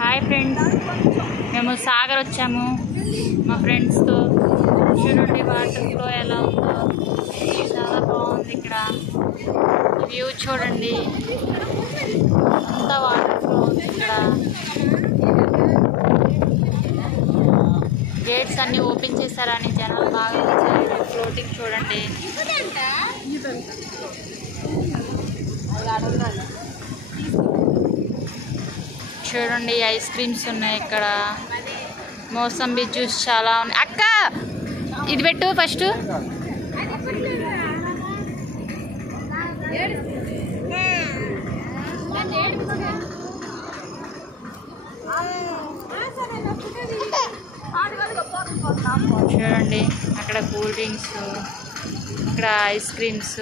Hi friends, మేము సాగర్ వచ్చాము మా ఫ్రెండ్స్తో. చూడండి వాటర్ ఫ్లో ఎలా ఉందో, చాలా బాగుంది. ఇక్కడ వ్యూ చూడండి, అంతా వాటర్ ఫ్లో ఉంది. ఇక్కడ గేట్స్ అన్నీ ఓపెన్ చేశారని జనాలు బాగా వచ్చారు. ఫ్లోటింగ్ చూడండి. చూడండి ఐస్ క్రీమ్స్ ఉన్నాయి ఇక్కడ. మోసంబి జ్యూస్ చాలా ఉన్నాయి. అక్క ఇది పెట్టు ఫస్ట్. చూడండి అక్కడ కూల్ డ్రింక్స్, ఇక్కడ ఐస్ క్రీమ్స్.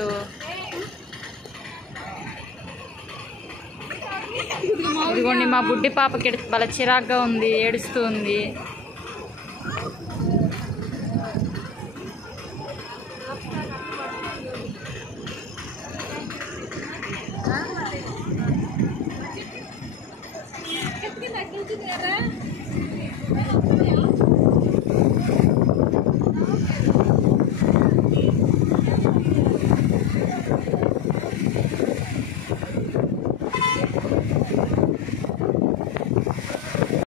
ఇదిగోండి మా బుడ్డి పాపకి వాళ్ళ చిరాగ్గా ఉంది, ఏడుస్తూ ఉంది.